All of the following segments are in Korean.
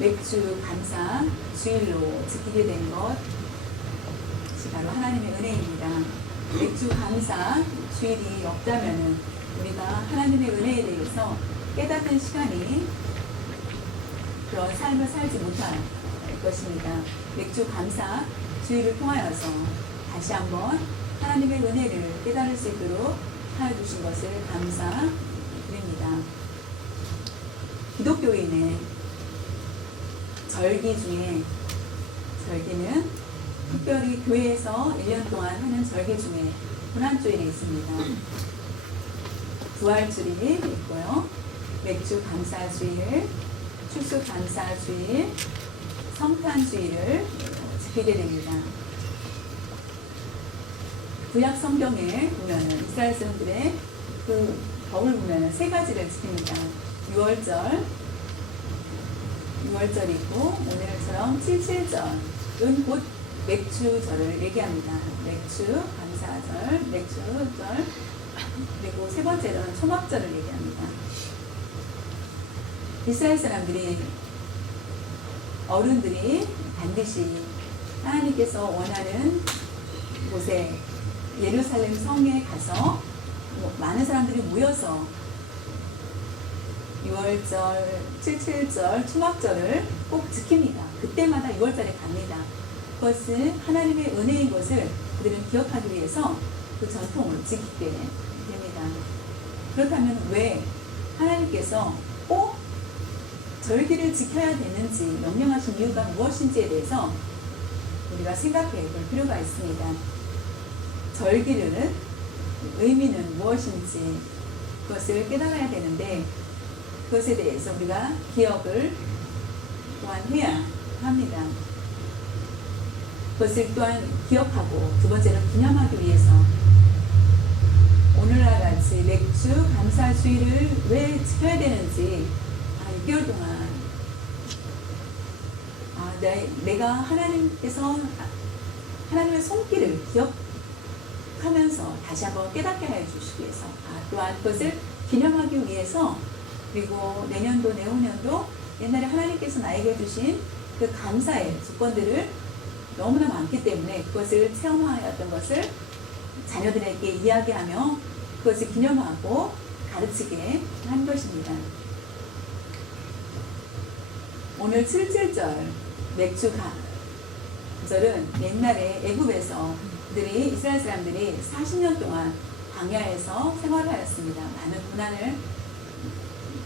맥주 감사 주일로 지키게 된 것이 바로 하나님의 은혜입니다. 맥주 감사 주일이 없다면은 우리가 하나님의 은혜에 대해서 깨닫는 시간이 그런 삶을 살지 못할 것입니다. 맥주 감사 주일을 통하여서 다시 한번 하나님의 은혜를 깨달을 수 있도록 하여 주신 것을 감사드립니다. 기독교인의 절기 중에, 절기는 특별히 교회에서 1년 동안 하는 절기 중에 고난주일이 있습니다. 부활주일이 있고요. 맥주 감사주일, 추수 감사주일, 성탄주일을 지키게 됩니다. 구약 성경에 보면은 이스라엘 사람들의 그 법을 보면은 세 가지를 지킵니다. 6월절이고 오늘처럼 77절은 곧 맥주절을 얘기합니다. 맥주 감사절, 맥주절, 그리고 세 번째로는 초막절을 얘기합니다. 이스라엘 사람들이, 어른들이 반드시 하나님께서 원하는 곳에 예루살렘 성에 가서 많은 사람들이 모여서 6월절, 77절, 초막절을 꼭 지킵니다. 그때마다 6월절에 갑니다. 그것은 하나님의 은혜인 것을 그들은 기억하기 위해서 그 전통을 지키게 됩니다. 그렇다면 왜 하나님께서 꼭 절기를 지켜야 되는지 명령하신 이유가 무엇인지에 대해서 우리가 생각해 볼 필요가 있습니다. 절기를 의미는 무엇인지 그것을 깨달아야 되는데 그것에 대해서 우리가 기억을 또한 해야 합니다. 그것을 또한 기억하고 두 번째로 기념하기 위해서 오늘날 같이 맥주 감사주일을 왜 지켜야 되는지 6개월 동안 내가 하나님께서 하나님의 손길을 기억하면서 다시 한번 깨닫게 해 주시기 위해서 또한 그것을 기념하기 위해서 그리고 내년도 내후년도 옛날에 하나님께서 나에게 주신 그 감사의 조건들을 너무나 많기 때문에 그것을 체험하였던 것을 자녀들에게 이야기하며 그것을 기념하고 가르치게 한 것입니다. 오늘 77절 맥주절은 옛날에 애굽에서 그들이 이스라엘 사람들이 40년 동안 광야에서 생활하였습니다. 많은 고난을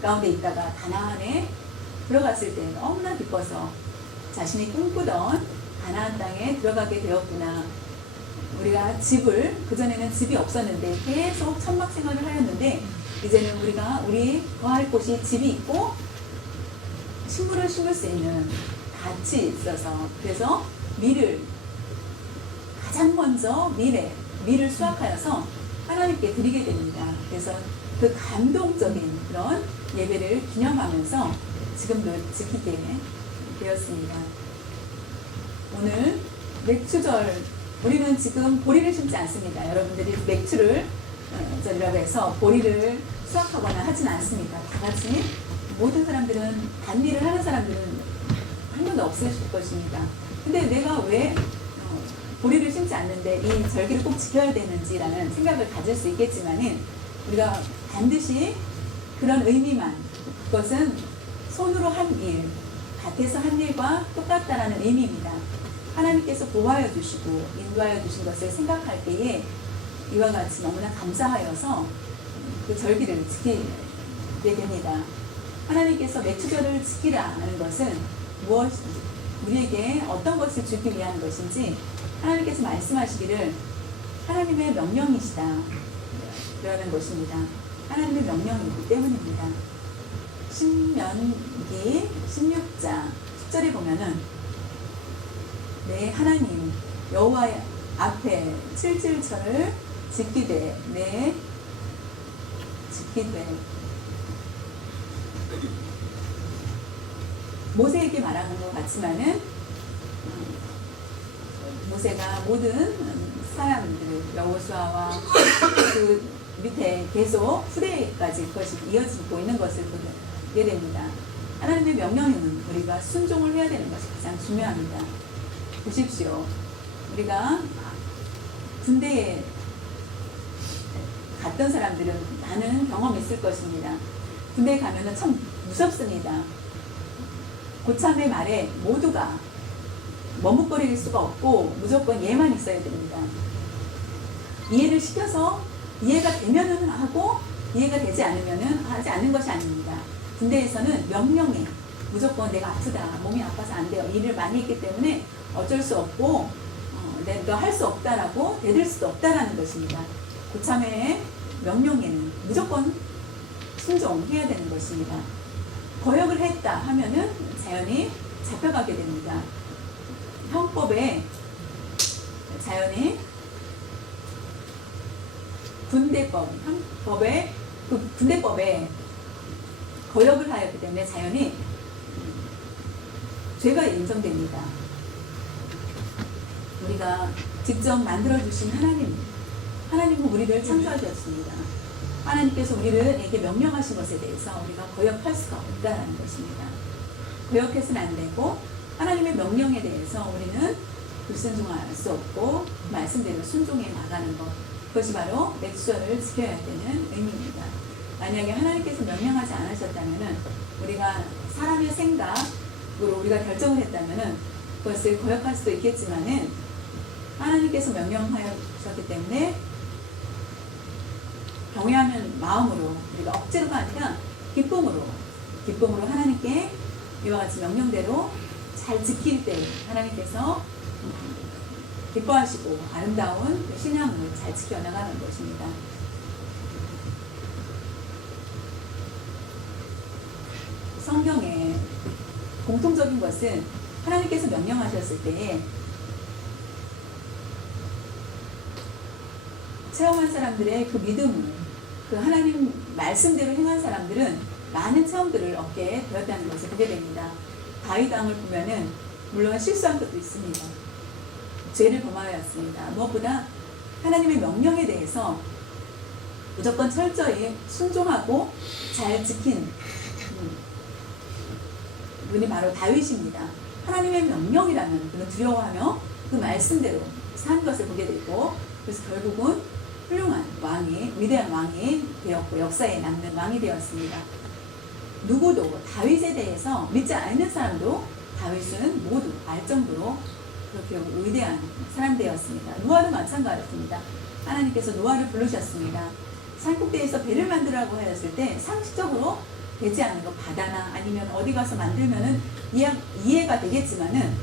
가운데 있다가 가나안에 들어갔을 때 너무나 기뻐서 자신이 꿈꾸던 가나안 땅에 들어가게 되었구나. 우리가 집을, 그전에는 집이 없었는데 계속 천막 생활을 하였는데 이제는 우리 거할 곳이 집이 있고 식물을 심을 수 있는 밭이 있어서 그래서 가장 먼저 밀을 수확하여서 하나님께 드리게 됩니다. 그래서 그 감동적인 그런 예배를 기념하면서 지금도 지키게 되었습니다. 오늘 맥주절, 우리는 지금 보리를 심지 않습니다. 여러분들이 맥주를 절이라고 해서 보리를 수확하거나 하진 않습니다. 다 같이 모든 사람들은 단일을 하는 사람들은 한 명도 없을 것입니다. 근데 내가 왜 보리를 심지 않는데 이 절기를 꼭 지켜야 되는지라는 생각을 가질 수 있겠지만은 우리가 반드시 그런 의미만, 그것은 손으로 한 일, 밭에서 한 일과 똑같다라는 의미입니다. 하나님께서 보호하여 주시고 인도하여 주신 것을 생각할 때에 이와 같이 너무나 감사하여서 그 절기를 지키게 됩니다. 하나님께서 맥주절을 지키라는 것은 우리에게 어떤 것을 주기 위한 것인지 하나님께서 말씀하시기를 하나님의 명령이시다 라는 것입니다. 하나님의 명령이기 때문입니다. 신명기 16장 10절에 보면은 내 하나님 여호와 앞에 77절을 지키되 모세에게 말하는 것 같지만은 모세가 모든 사람들 여호수아와 그 밑에 계속 후대까지 그것이 이어지고 있는 것을 보게 됩니다. 하나님의 명령에는 우리가 순종을 해야 되는 것이 가장 중요합니다. 보십시오. 우리가 군대에 갔던 사람들은 많은 경험이 있을 것입니다. 군대에 가면은 참 무섭습니다. 고참의 말에 모두가 머뭇거릴 수가 없고 무조건 예만 있어야 됩니다. 이해를 시켜서 이해가 되면은 하고 이해가 되지 않으면은 하지 않는 것이 아닙니다. 군대에서는 명령에 무조건 내가 아프다, 몸이 아파서 안 돼요. 일을 많이 했기 때문에 어쩔 수 없고 내가 할 수 없다라고 대들 수도 없다라는 것입니다. 고참의 명령에는 무조건 순종해야 되는 것입니다. 거역을 했다 하면은 자연히 잡혀가게 됩니다. 형법에 자연히 군대법에 거역을 하였기 때문에 자연히 죄가 인정됩니다. 우리가 직접 만들어주신 하나님은 우리를 창조하셨습니다. 하나님께서 우리에게 명령하신 것에 대해서 우리가 거역할 수가 없다는 것입니다. 거역해서는 안 되고 하나님의 명령에 대해서 우리는 불순종할 수 없고 말씀대로 순종해 나가는 것, 그것이 바로 맥주절을 지켜야 되는 의미입니다. 만약에 하나님께서 명령하지 않으셨다면 우리가 사람의 생각으로 우리가 결정을 했다면 그것을 거역할 수도 있겠지만은 하나님께서 명령하셨기 때문에 경외하는 마음으로 우리가 억지로가 아니라 기쁨으로 하나님께 이와 같이 명령대로 잘 지킬 때 하나님께서 기뻐하시고 아름다운 신앙을 잘 지켜나가는 것입니다. 성경에 공통적인 것은 하나님께서 명령하셨을 때에 체험한 사람들의 그 믿음을, 그 하나님 말씀대로 행한 사람들은 많은 체험들을 얻게 되었다는 것을 보게 됩니다. 다윗 왕을 보면은 물론 실수한 것도 있습니다. 죄를 범하였습니다. 무엇보다 하나님의 명령에 대해서 무조건 철저히 순종하고 잘 지킨 분이 바로 다윗입니다. 하나님의 명령이라면 그는 두려워하며 그 말씀대로 산 것을 보게 되고, 그래서 결국은 훌륭한 왕이, 위대한 왕이 되었고 역사에 남는 왕이 되었습니다. 누구도 다윗에 대해서 믿지 않는 사람도 다윗은 모두 알 정도로 그렇게 위대한 사람 되었습니다. 노아도 마찬가지입니다. 하나님께서 노아를 부르셨습니다. 산꼭대기에서 배를 만들라고 하였을 때 상식적으로 되지 않는 거, 바다나 아니면 어디 가서 만들면은 이해가 되겠지만은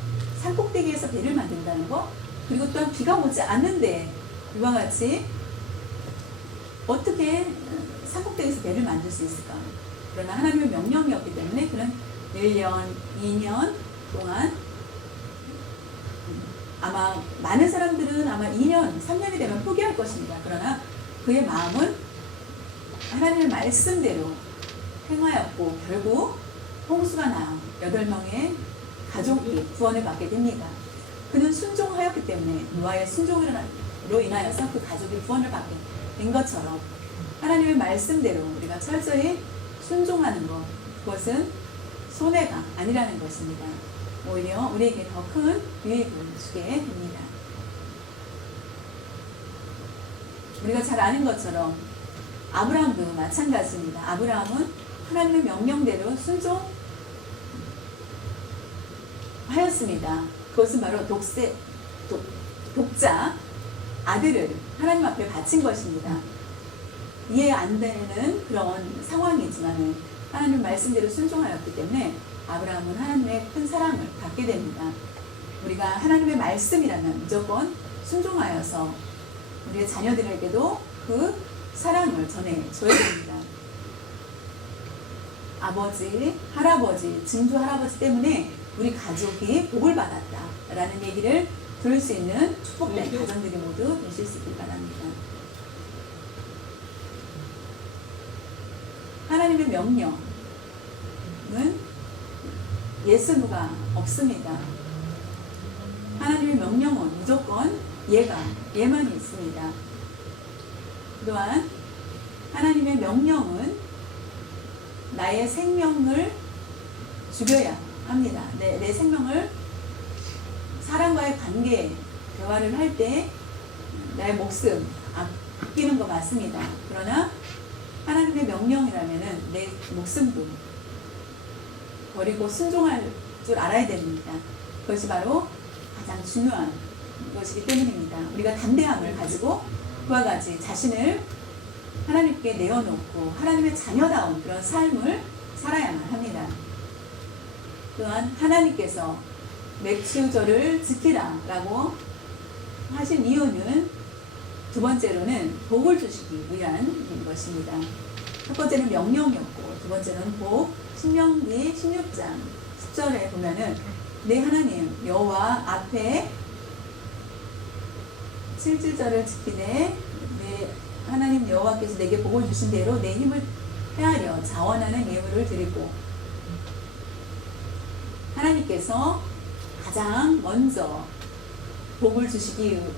산꼭대기에서 배를 만든다는 거, 그리고 또한 비가 오지 않는데 이와 같이 어떻게 산꼭대기에서 배를 만들 수 있을까? 그러나 하나님의 명령이었기 때문에 그는 1년, 2년 동안, 아마 많은 사람들은 아마 2년, 3년이 되면 포기할 것입니다. 그러나 그의 마음은 하나님의 말씀대로 행하였고 결국 홍수가 나 8명의 가족이 구원을 받게 됩니다. 그는 순종하였기 때문에 노아의 순종으로 인하여서 그 가족이 구원을 받게 된 것처럼 하나님의 말씀대로 우리가 철저히 순종하는 것, 그것은 손해가 아니라는 것입니다. 오히려 우리에게 더 큰 유익을 주게 됩니다. 우리가 잘 아는 것처럼 아브라함도 마찬가지입니다. 아브라함은 하나님의 명령대로 순종하였습니다. 그것은 바로 독자 아들을 하나님 앞에 바친 것입니다. 이해 안 되는 그런 상황이지만 하나님 말씀대로 순종하였기 때문에 아브라함은 하나님의 큰 사랑을 받게 됩니다. 우리가 하나님의 말씀이라면 무조건 순종하여서 우리의 자녀들에게도 그 사랑을 전해줘야 됩니다. 아버지, 할아버지, 증조 할아버지 때문에 우리 가족이 복을 받았다라는 얘기를 들을 수 있는 축복된 가정들이 모두 되실 수 있길 바랍니다. 하나님의 명령은 예스누가 없습니다. 하나님의 명령은 무조건 예만 있습니다. 또한 하나님의 명령은 나의 생명을 죽여야 합니다. 내 생명을 사람과의 관계, 대화를 할 때 나의 목숨 아끼는 거 맞습니다. 그러나 하나님의 명령이라면은 내 목숨도 버리고 순종할 줄 알아야 됩니다. 그것이 바로 가장 중요한 것이기 때문입니다. 우리가 담대함을 가지고 그와 같이 자신을 하나님께 내어놓고 하나님의 자녀다운 그런 삶을 살아야만 합니다. 또한 하나님께서 맥주절을 지키라 라고 하신 이유는 두 번째로는 복을 주시기 위한 것입니다. 첫 번째는 명령이었고 두 번째는 복. 신명기 16장 10절에 보면은 내 하나님 여호와 앞에 칠지절을 지키되 내 하나님 여호와께서 내게 복을 주신 대로 내 힘을 헤아려 자원하는 예물을 드리고, 하나님께서 가장 먼저 복을 주시기를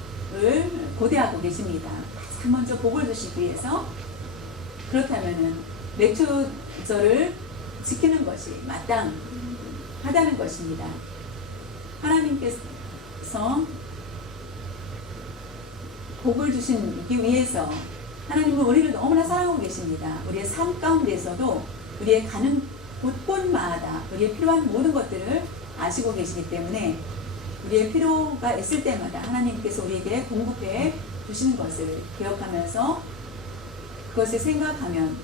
고대하고 계십니다. 가장 먼저 복을 주시기 위해서, 그렇다면은 맥주절을 지키는 것이 마땅하다는 것입니다. 하나님께서 복을 주시기 위해서 하나님은 우리를 너무나 사랑하고 계십니다. 우리의 삶 가운데서도 우리의 가는 곳곳마다 우리의 필요한 모든 것들을 아시고 계시기 때문에 우리의 필요가 있을 때마다 하나님께서 우리에게 공급해 주시는 것을 기억하면서 그것을 생각하면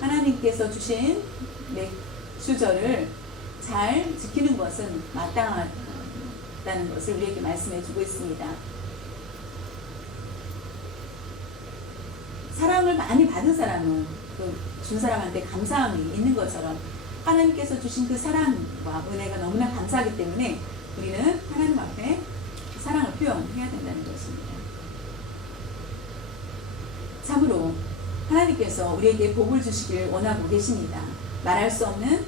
하나님께서 주신 맥주절을 잘 지키는 것은 마땅하다는 것을 우리에게 말씀해 주고 있습니다. 사랑을 많이 받은 사람은 그 준 사람한테 감사함이 있는 것처럼 하나님께서 주신 그 사랑과 은혜가 너무나 감사하기 때문에 우리는 하나님 앞에 사랑을 표현해야 된다는 것입니다. 참으로 하나님께서 우리에게 복을 주시길 원하고 계십니다. 말할 수 없는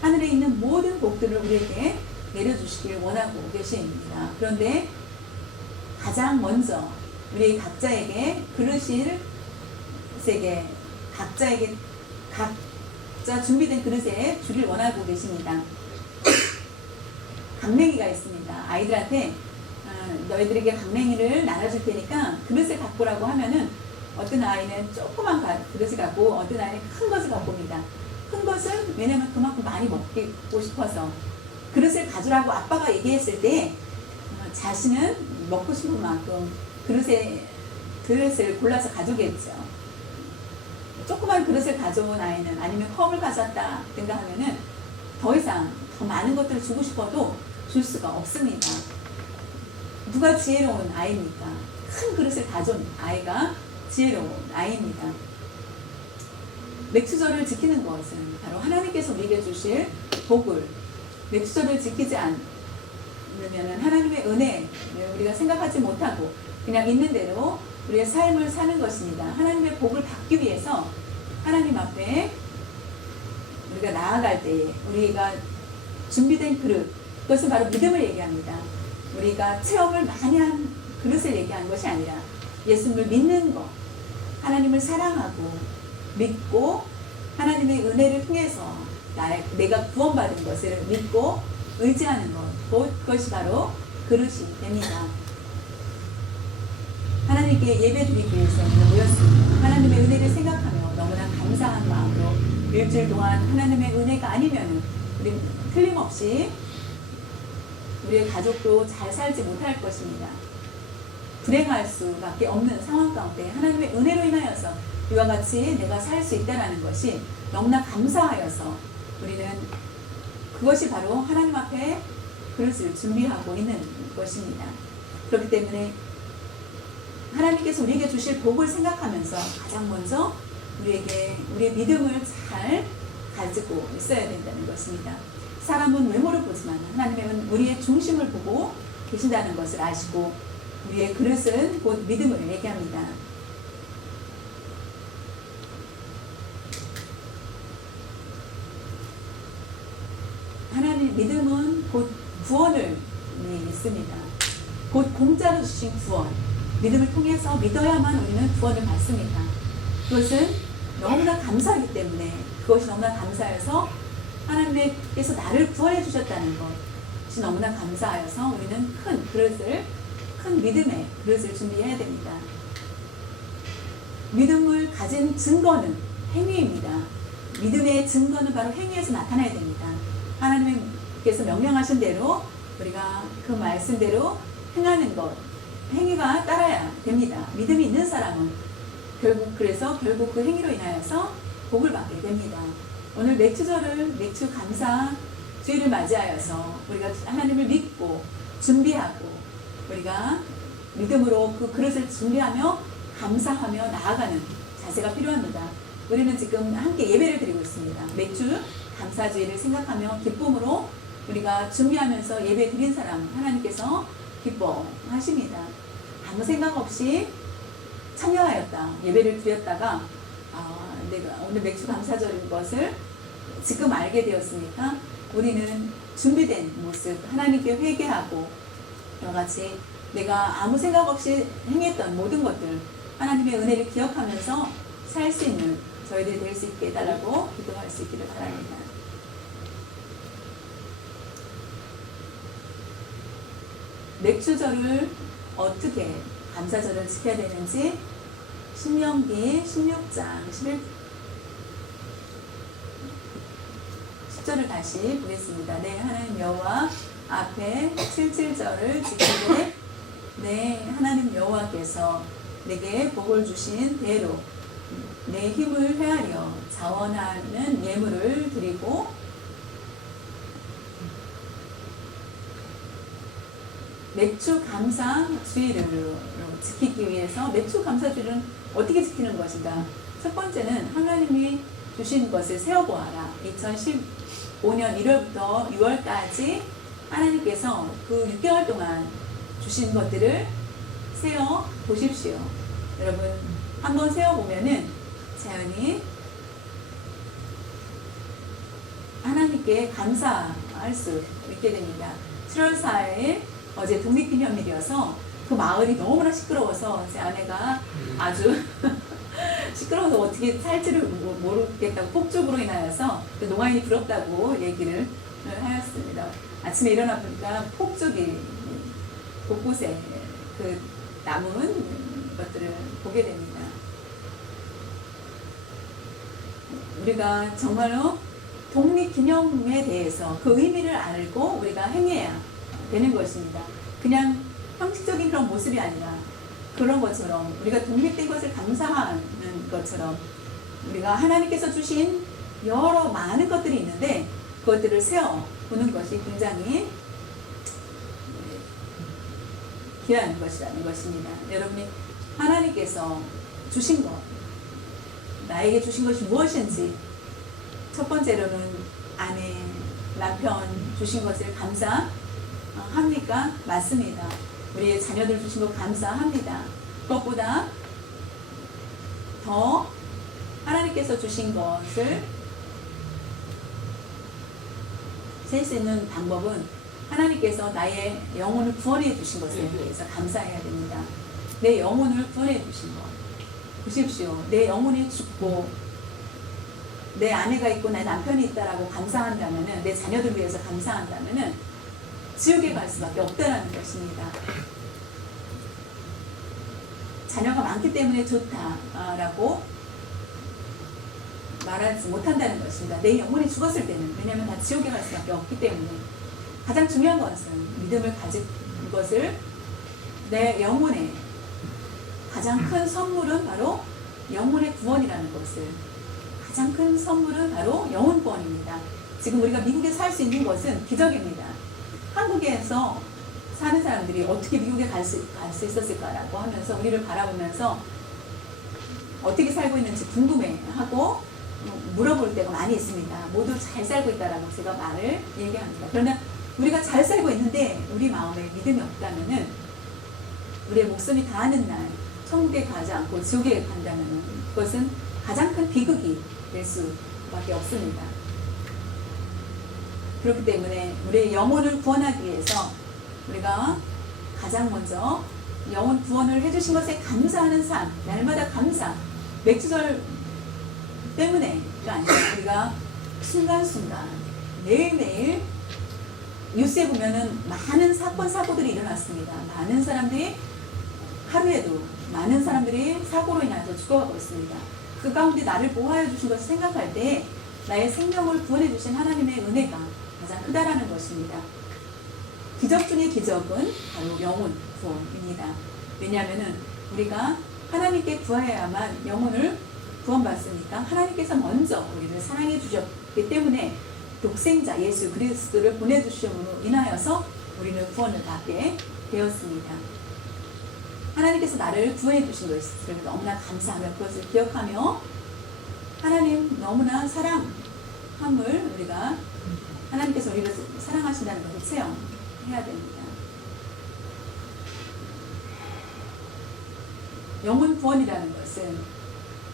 하늘에 있는 모든 복들을 우리에게 내려주시길 원하고 계십니다. 그런데 가장 먼저 우리 각자에게 그릇을 각자 준비된 그릇에 주길 원하고 계십니다. 강냉이가 있습니다. 아이들한테 너희들에게 강냉이를 나눠줄 테니까 그릇을 갖고 오라고 하면은 어떤 아이는 조그만 그릇을 갖고 어떤 아이는 큰 것을 갖고 옵니다. 큰 것은 왜냐면 그만큼 많이 먹고 싶어서 그릇을 가져라고 아빠가 얘기했을 때 자신은 먹고 싶은 만큼 그릇을 골라서 가져오겠죠. 조그만 그릇을 가져온 아이는 아니면 컵을 가져왔다든가 하면은 더 이상 더 많은 것들을 주고 싶어도 줄 수가 없습니다. 누가 지혜로운 아이입니까? 큰 그릇을 가져온 아이가 지혜로운 아이입니다. 맥주절을 지키는 것은 바로 하나님께서 우리에게 주실 복을, 맥주절을 지키지 않으면 하나님의 은혜 우리가 생각하지 못하고 그냥 있는 대로 우리의 삶을 사는 것입니다. 하나님의 복을 받기 위해서 하나님 앞에 우리가 나아갈 때에 우리가 준비된 그릇, 그것은 바로 믿음을 얘기합니다. 우리가 체험을 많이 한 그릇을 얘기하는 것이 아니라 예수님을 믿는 것, 하나님을 사랑하고 믿고 하나님의 은혜를 통해서 내가 구원받은 것을 믿고 의지하는 것, 그것이 바로 그릇이 됩니다. 하나님께 예배 드리기 위해서 모였습니다. 하나님의 은혜를 생각하며 너무나 감사한 마음으로 일주일 동안 하나님의 은혜가 아니면 우리 틀림없이 우리의 가족도 잘 살지 못할 것입니다. 불행할 수밖에 없는 상황 가운데 하나님의 은혜로 인하여서 이와 같이 내가 살 수 있다는 것이 너무나 감사하여서 우리는 그것이 바로 하나님 앞에 그릇을 준비하고 있는 것입니다. 그렇기 때문에 하나님께서 우리에게 주실 복을 생각하면서 가장 먼저 우리의 믿음을 잘 가지고 있어야 된다는 것입니다. 사람은 외모를 보지만 하나님은 우리의 중심을 보고 계신다는 것을 아시고 우리의 그릇은 곧 믿음을 얘기합니다. 하나님 믿음은 곧 구원을 믿습니다. 곧 공짜로 주신 구원. 믿음을 통해서 믿어야만 우리는 구원을 받습니다. 그것은 너무나 감사하기 때문에 그것이 너무나 감사해서 하나님께서 나를 구원해 주셨다는 것이 너무나 감사하여서 우리는 큰 믿음의 그릇을 준비해야 됩니다. 믿음을 가진 증거는 행위입니다. 믿음의 증거는 바로 행위에서 나타나야 됩니다. 하나님께서 명령하신 대로 우리가 그 말씀대로 행하는 것, 행위가 따라야 됩니다. 믿음이 있는 사람은 결국 그 행위로 인하여서 복을 받게 됩니다. 오늘 맥주 감사주의를 맞이하여서 우리가 하나님을 믿고 준비하고 우리가 믿음으로 그 그릇을 준비하며 감사하며 나아가는 자세가 필요합니다. 우리는 지금 함께 예배를 드리고 있습니다. 맥주 감사주의를 생각하며 기쁨으로 우리가 준비하면서 예배 드린 사람 하나님께서 기뻐하십니다. 아무 생각 없이 참여하였다. 예배를 드렸다가 내가 오늘 맥주 감사절인 것을 지금 알게 되었으니까 우리는 준비된 모습 하나님께 회개하고 이와 같이 내가 아무 생각 없이 행했던 모든 것들 하나님의 은혜를 기억하면서 살 수 있는 저희들이 될 수 있게 해달라고 기도할 수 있기를 바랍니다. 맥주절을 어떻게 감사절을 지켜야 되는지 신명기 16장 10절을 다시 보겠습니다. 내 하나님 여호와 앞에 77절을 지키되 내 하나님 여호와께서 내게 복을 주신 대로 내 힘을 헤아려 자원하는 예물을 드리고 맥주 감사주의를 지키기 위해서 맥주 감사주의는 어떻게 지키는 것인가? 첫 번째는 하나님이 주신 것을 세어보아라. 2015년 1월부터 6월까지 하나님께서 그 6개월 동안 주신 것들을 세어 보십시오. 여러분 한번 세어보면은 자연히 하나님께 감사할 수 있게 됩니다. 7월 4일 어제 독립기념일이어서 그 마을이 너무나 시끄러워서 제 아내가 아주 시끄러워서 어떻게 살지를 모르겠다고 폭죽으로 인하여서 그 농아인이 부럽다고 얘기를 하였습니다. 아침에 일어나 보니까 폭죽이 곳곳에 그 남은 것들을 보게 됩니다. 우리가 정말로 독립기념에 대해서 그 의미를 알고 우리가 행해야 되는 것입니다. 그냥 형식적인 그런 모습이 아니라 그런 것처럼 우리가 독립된 것을 감사하는 것처럼 우리가 하나님께서 주신 여러 많은 것들이 있는데 그것들을 세어보는 것이 굉장히 귀한 것이라는 것입니다. 여러분이 하나님께서 주신 것, 나에게 주신 것이 무엇인지 첫 번째로는 아내, 남편 주신 것을 감사합니까? 맞습니다. 우리의 자녀들 주신 것 감사합니다. 그것보다 더 하나님께서 주신 것을 셀 수 있는 방법은 하나님께서 나의 영혼을 구원해 주신 것에 대해서 감사해야 됩니다. 내 영혼을 구원해 주신 것. 보십시오. 내 영혼이 죽고 내 아내가 있고 내 남편이 있다라고 감사한다면은 내 자녀들 위해서 감사한다면은 지옥에 갈 수밖에 없다라는 것입니다. 자녀가 많기 때문에 좋다라고 말하지 못한다는 것입니다. 내 영혼이 죽었을 때는 왜냐하면 다 지옥에 갈 수밖에 없기 때문에 가장 중요한 것은 믿음을 가진 것을 내 영혼의 가장 큰 선물은 바로 영혼의 구원이라는 것을 가장 큰 선물은 바로 영혼 구원입니다. 지금 우리가 미국에 살 수 있는 것은 기적입니다. 한국에서 사는 사람들이 어떻게 미국에 갈 수 있었을까라고 하면서 우리를 바라보면서 어떻게 살고 있는지 궁금해하고 물어볼 때가 많이 있습니다. 모두 잘 살고 있다라고 제가 말을 얘기합니다. 그러나 우리가 잘 살고 있는데 우리 마음에 믿음이 없다면은 우리의 목숨이 다하는 날 천국에 가지 않고 지옥에 간다면은 그것은 가장 큰 비극이 될 수밖에 없습니다. 그렇기 때문에 우리의 영혼을 구원하기 위해서 우리가 가장 먼저 영혼 구원을 해주신 것에 감사하는 삶, 날마다 감사, 맥주절 때문에가 아니라 우리가 순간순간 매일매일 뉴스에 보면은 많은 사건, 사고들이 일어났습니다. 많은 사람들이 하루에도 많은 사람들이 사고로 인해서 죽어가고 있습니다. 그 가운데 나를 보호하여 주신 것을 생각할 때 나의 생명을 구원해 주신 하나님의 은혜가 가장 크다라는 것입니다. 기적 중의 기적은 바로 영혼 구원입니다. 왜냐하면 우리가 하나님께 구하여야만 영혼을 구원받습니까? 하나님께서 먼저 우리를 사랑해 주셨기 때문에 독생자 예수 그리스도를 보내주심으로 인하여서 우리는 구원을 받게 되었습니다. 하나님께서 나를 구해 주신 것을 너무나 감사하며 그것을 기억하며 하나님 너무나 사랑함을 우리가 하나님께서 우리를 사랑하신다는 것을 체험해야 됩니다. 영혼 구원이라는 것은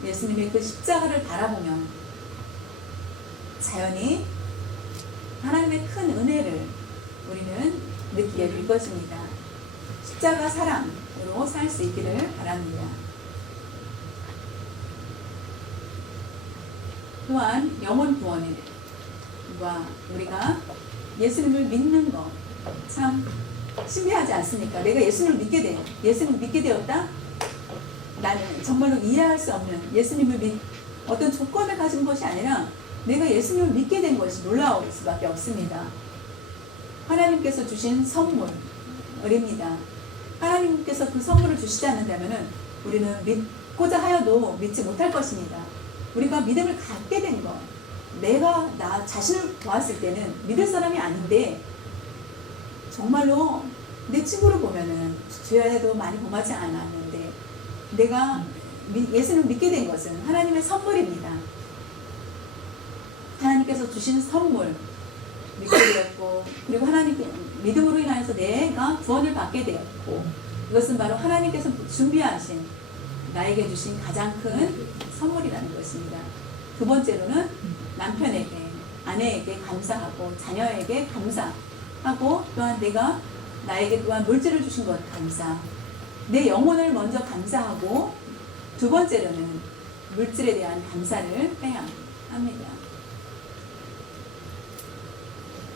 예수님의 그 십자가를 바라보면 자연히 하나님의 큰 은혜를 우리는 느끼게 될 것입니다. 십자가 사랑으로 살 수 있기를 바랍니다. 또한 영혼 구원과 우리가 예수님을 믿는 것 참 신비하지 않습니까? 내가 예수님을 믿게 돼요. 예수님을 믿게 되었다? 나는 정말로 이해할 수 없는 예수님을 어떤 조건을 가진 것이 아니라 내가 예수님을 믿게 된 것이 놀라울 수밖에 없습니다. 하나님께서 주신 선물입니다. 하나님께서 그 선물을 주시지 않는다면 우리는 믿고자 하여도 믿지 못할 것입니다. 우리가 믿음을 갖게 된 것, 내가 나 자신을 보았을 때는 믿을 사람이 아닌데 정말로 내 친구를 보면은 죄에도 많이 범하지 않았는데 내가 예수님을 믿게 된 것은 하나님의 선물입니다. 하나님께서 주신 선물 믿게 되었고 그리고 하나님께 믿음으로 인하여서 내가 구원을 받게 되었고 이것은 바로 하나님께서 준비하신 나에게 주신 가장 큰 선물이라는 것입니다. 두 번째로는 남편에게 아내에게 감사하고 자녀에게 감사하고 또한 내가 나에게 또한 물질을 주신 것 감사 내 영혼을 먼저 감사하고 두 번째로는 물질에 대한 감사를 해야 합니다.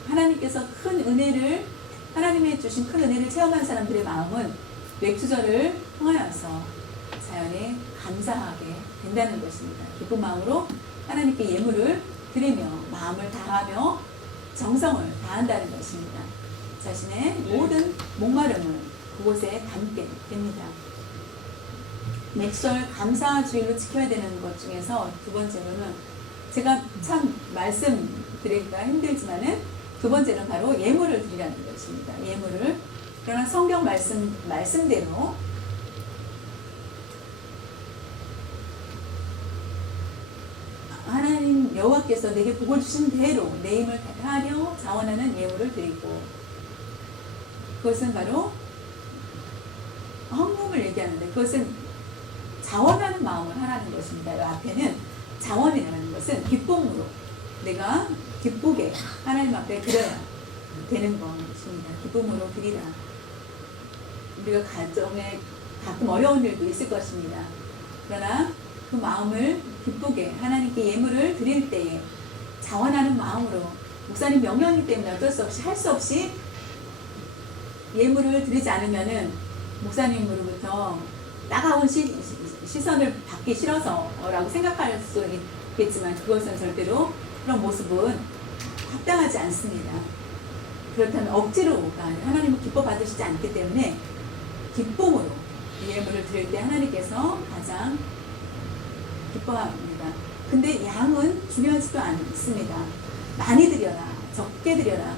하나님께서 큰 은혜를 하나님의 주신 큰 은혜를 체험한 사람들의 마음은 맥주절을 통하여서 자연히 감사하게 된다는 것입니다. 기쁜 마음으로 하나님께 예물을 드리며 마음을 다하며 정성을 다한다는 것입니다. 자신의 모든 목마름을 그곳에 담게 됩니다. 맥주절 감사 주일로 지켜야 되는 것 중에서 두 번째로는 제가 참 말씀드리기가 힘들지만은 두 번째는 바로 예물을 드리라는 것입니다. 예물을 그러나 성경 말씀대로 하나님 여호와께서 내게 복을 주신 대로 내 힘을 다하려 자원하는 예물을 드리고 그것은 바로 헌금을 얘기하는데 그것은 자원하는 마음을 하라는 것입니다. 이 앞에는 자원이라는 것은 기쁨으로 내가 기쁘게 하나님 앞에 드려야 되는 것입니다. 기쁨으로 드리라. 우리가 가정에 가끔 어려운 일도 있을 것입니다. 그러나 그 마음을 기쁘게 하나님께 예물을 드릴 때에 자원하는 마음으로 목사님 명령이기 때문에 어쩔 수 없이 할 수 없이 예물을 드리지 않으면은 목사님으로부터 따가운 시선을 받기 싫어서라고 생각할 수 있겠지만 그것은 절대로 그런 모습은 합당하지 않습니다. 그렇다면 억지로가 하나님을 기뻐 받으시지 않기 때문에 기쁨으로 예물을 드릴 때 하나님께서 가장 기뻐합니다. 근데 양은 중요하지도 않습니다. 많이 드려라, 적게 드려라.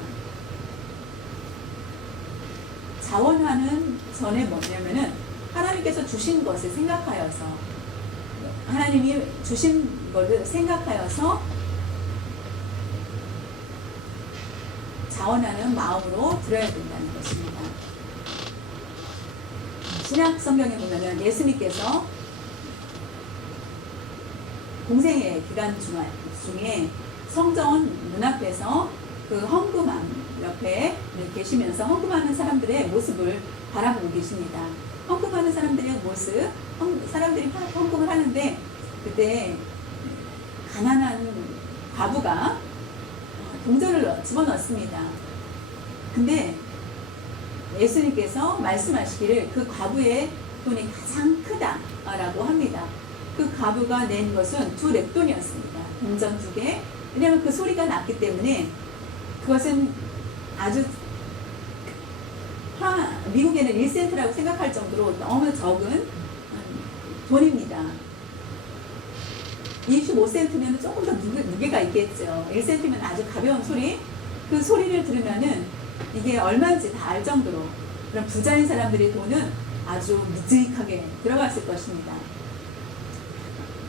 자원하는 전에 뭐냐면은 하나님께서 주신 것을 생각하여서 하나님이 주신 것을 생각하여서 자원하는 마음으로 드려야 된다는 것입니다. 신약 성경에 보면은 예수님께서 공생의 기간 중에 성전 문 앞에서 그 헌금함 옆에 계시면서 헌금하는 사람들의 모습을 바라보고 계십니다. 헌금하는 사람들의 모습, 사람들이 헌금을 하는데 그때 가난한 과부가 동전을 집어넣습니다. 근데 예수님께서 말씀하시기를 그 과부의 돈이 가장 크다라고 합니다. 그 과부가 낸 것은 2렙돈이었습니다. 동전 2개. 왜냐하면 그 소리가 났기 때문에 그것은 아주 미국에는 1센트라고 생각할 정도로 너무 적은 돈입니다. 25센트면 조금 더 무게가 있겠죠. 1센트면 아주 가벼운 소리. 그 소리를 들으면은 이게 얼마인지 다 알 정도로 그런 부자인 사람들의 돈은 아주 묵직하게 들어갔을 것입니다.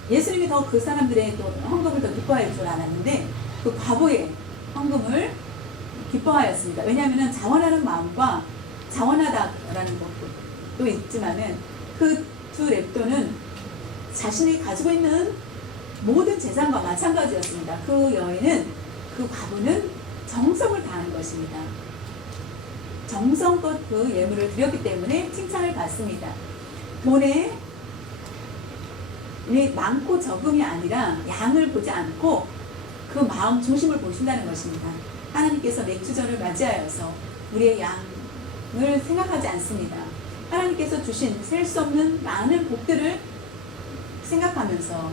예수님이 더 그 사람들의 또 헌금을 더 기뻐할 줄 알았는데 그 과부의 헌금을 기뻐하였습니다. 왜냐하면 자원하는 마음과 자원하다라는 것도 있지만은 그 2렙돈은 자신이 가지고 있는 모든 재산과 마찬가지였습니다. 그 여인은, 그 과부는 정성을 다한 것입니다. 정성껏 그 예물을 드렸기 때문에 칭찬을 받습니다. 돈에 많고 적음이 아니라 양을 보지 않고 그 마음 중심을 보신다는 것입니다. 하나님께서 맥주절을 맞이하여서 우리의 양을 생각하지 않습니다. 하나님께서 주신 셀 수 없는 많은 복들을 생각하면서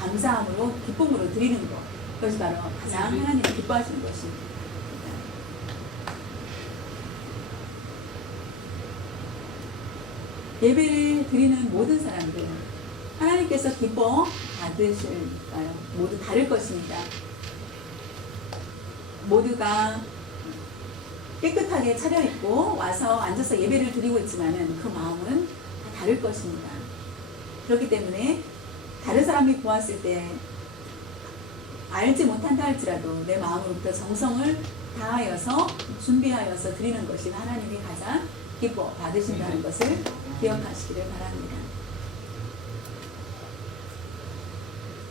감사함으로 기쁨으로 드리는 것, 그것이 바로 가장 하나님이 기뻐하시는 것입니다. 예배를 드리는 모든 사람들 하나님께서 기뻐 받으실까요? 모두 다를 것입니다. 모두가 깨끗하게 차려입고 와서 앉아서 예배를 드리고 있지만은 그 마음은 다 다를 것입니다. 그렇기 때문에 다른 사람이 보았을 때 알지 못한다 할지라도 내 마음으로부터 정성을 다하여서 준비하여서 드리는 것이 하나님이 가장 기뻐 받으신다는 것을 기억하시기를 바랍니다.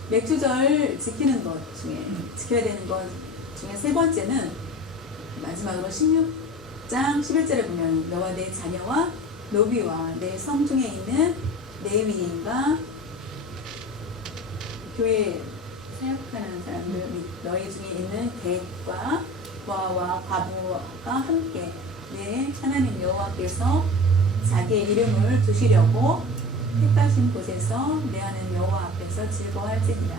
맥주절 지키는 것 중에 지켜야 되는 것 중에 세 번째는 마지막으로 16장 11절에 보면 너와 내 자녀와 노비와 내 성중에 있는 레위인과 교회에 사역하는 사람들 너희 중에 있는 객과 부하와 과부가 함께 내 하나님 여호와께서 자기의 이름을 두시려고 택하신 곳에서 내 하나님 여호와 앞에서 즐거워할지니라.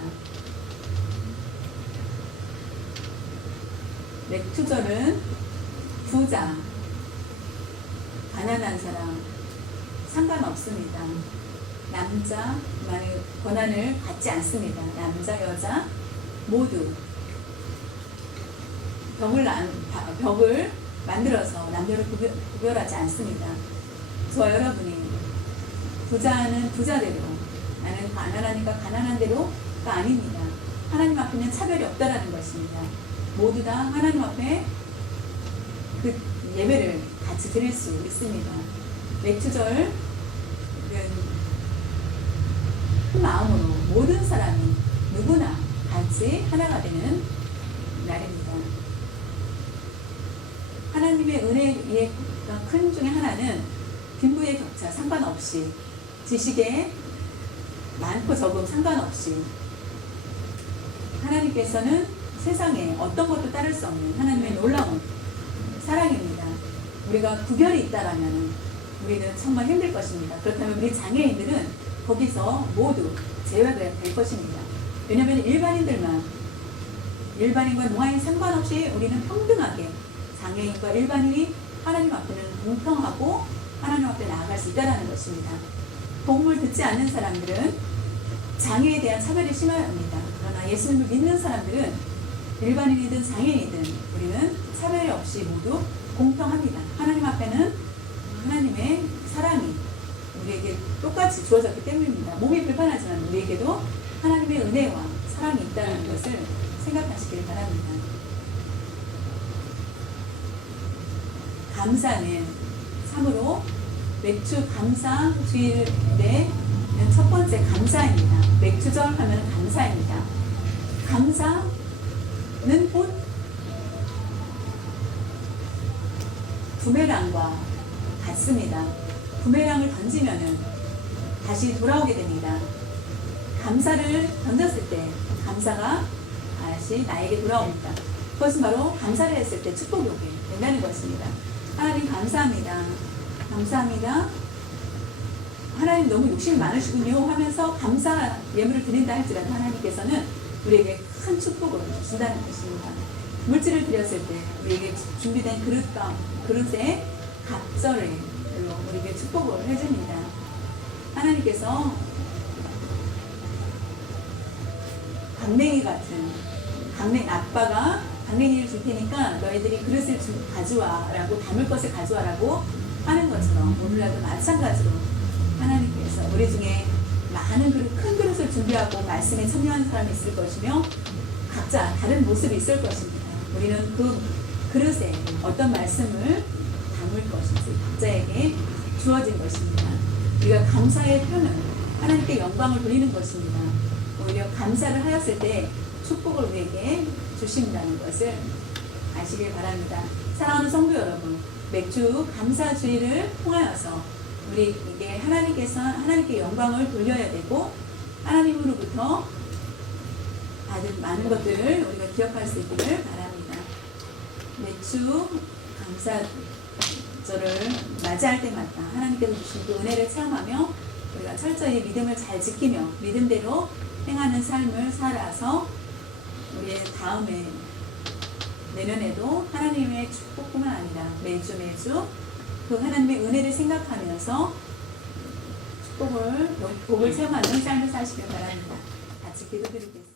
맥주절은 부자, 가난한 사람 상관없습니다. 남자만의 권한을 갖지 않습니다. 남자, 여자 모두 벽을 만들어서 남녀를 구별하지 않습니다. 저와 여러분이 부자는 부자대로, 나는 가난하니까 가난한 대로가 아닙니다. 하나님 앞에는 차별이 없다라는 것입니다. 모두 다 하나님 앞에 그 예배를 같이 드릴 수 있습니다. 맥주절은 큰 마음으로 모든 사람이 누구나 같이 하나가 되는 날입니다. 하나님의 은혜의 큰 중에 하나는 빈부의 격차 상관없이, 지식에 많고 적음 상관없이 하나님께서는 세상에 어떤 것도 따를 수 없는 하나님의 놀라운 사랑입니다. 우리가 구별이 있다라면 우리는 정말 힘들 것입니다. 그렇다면 우리 장애인들은 거기서 모두 제외될 것입니다. 왜냐하면 일반인과 노아인 상관없이 우리는 평등하게 장애인과 일반인이 하나님 앞에는 공평하고 하나님 앞에 나아갈 수 있다는 것입니다. 복음을 듣지 않는 사람들은 장애에 대한 차별이 심합니다. 그러나 예수님을 믿는 사람들은 일반인이든 장애인이든 우리는 차별이 없이 모두 공평합니다. 하나님 앞에는 하나님의 사랑이 우리에게 똑같이 주어졌기 때문입니다. 몸이 불편하지만 우리에게도 하나님의 은혜와 사랑이 있다는 것을 생각하시길 바랍니다. 감사는 참으로 맥주 감사 주일의 첫 번째 감사입니다. 맥주절 하면 감사입니다. 감사는 곧 부메랑과 같습니다. 부메랑을 던지면은 다시 돌아오게 됩니다. 감사를 던졌을 때 감사가 다시 나에게 돌아옵니다. 그것은 바로 감사를 했을 때 축복이 오게 된다는 것입니다. 하나님 감사합니다. 감사합니다. 하나님 너무 욕심이 많으시군요 하면서 감사 예물을 드린다 할지라도 하나님께서는 우리에게 큰 축복을 주신다는 것입니다. 물질을 드렸을 때 우리에게 준비된 그릇에 갑절에 우리에게 축복을 해줍니다. 하나님께서 강냉이 같은 아빠가 강냉이를 줄 테니까 너희들이 그릇을 가져와라고 담을 것을 가져와라고 하는 것처럼 오늘날도 마찬가지로 하나님께서 우리 중에 많은 큰 그릇을 준비하고 말씀에 참여하는 사람이 있을 것이며 각자 다른 모습이 있을 것입니다. 우리는 그 그릇에 어떤 말씀을 담을 것인지 각자에게 주어진 것입니다. 우리가 감사의 표는 하나님께 영광을 돌리는 것입니다. 오히려 감사를 하였을 때 축복을 우리에게 주신다는 것을 아시길 바랍니다. 사랑하는 성도 여러분, 매주 감사주의를 통하여서 우리에게 하나님께 영광을 돌려야 되고 하나님으로부터 받은 많은 것들을 우리가 기억할 수 있기를 바랍니다. 매주 감사절을 맞이할 때마다 하나님께서 주신 그 은혜를 체험하며 우리가 철저히 믿음을 잘 지키며 믿음대로 행하는 삶을 살아서 우리의 다음에 내년에도 하나님의 축복뿐만 아니라 매주 그 하나님의 은혜를 생각하면서 복을 체험하는 삶을 사시길 바랍니다. 같이 기도드리겠습니다.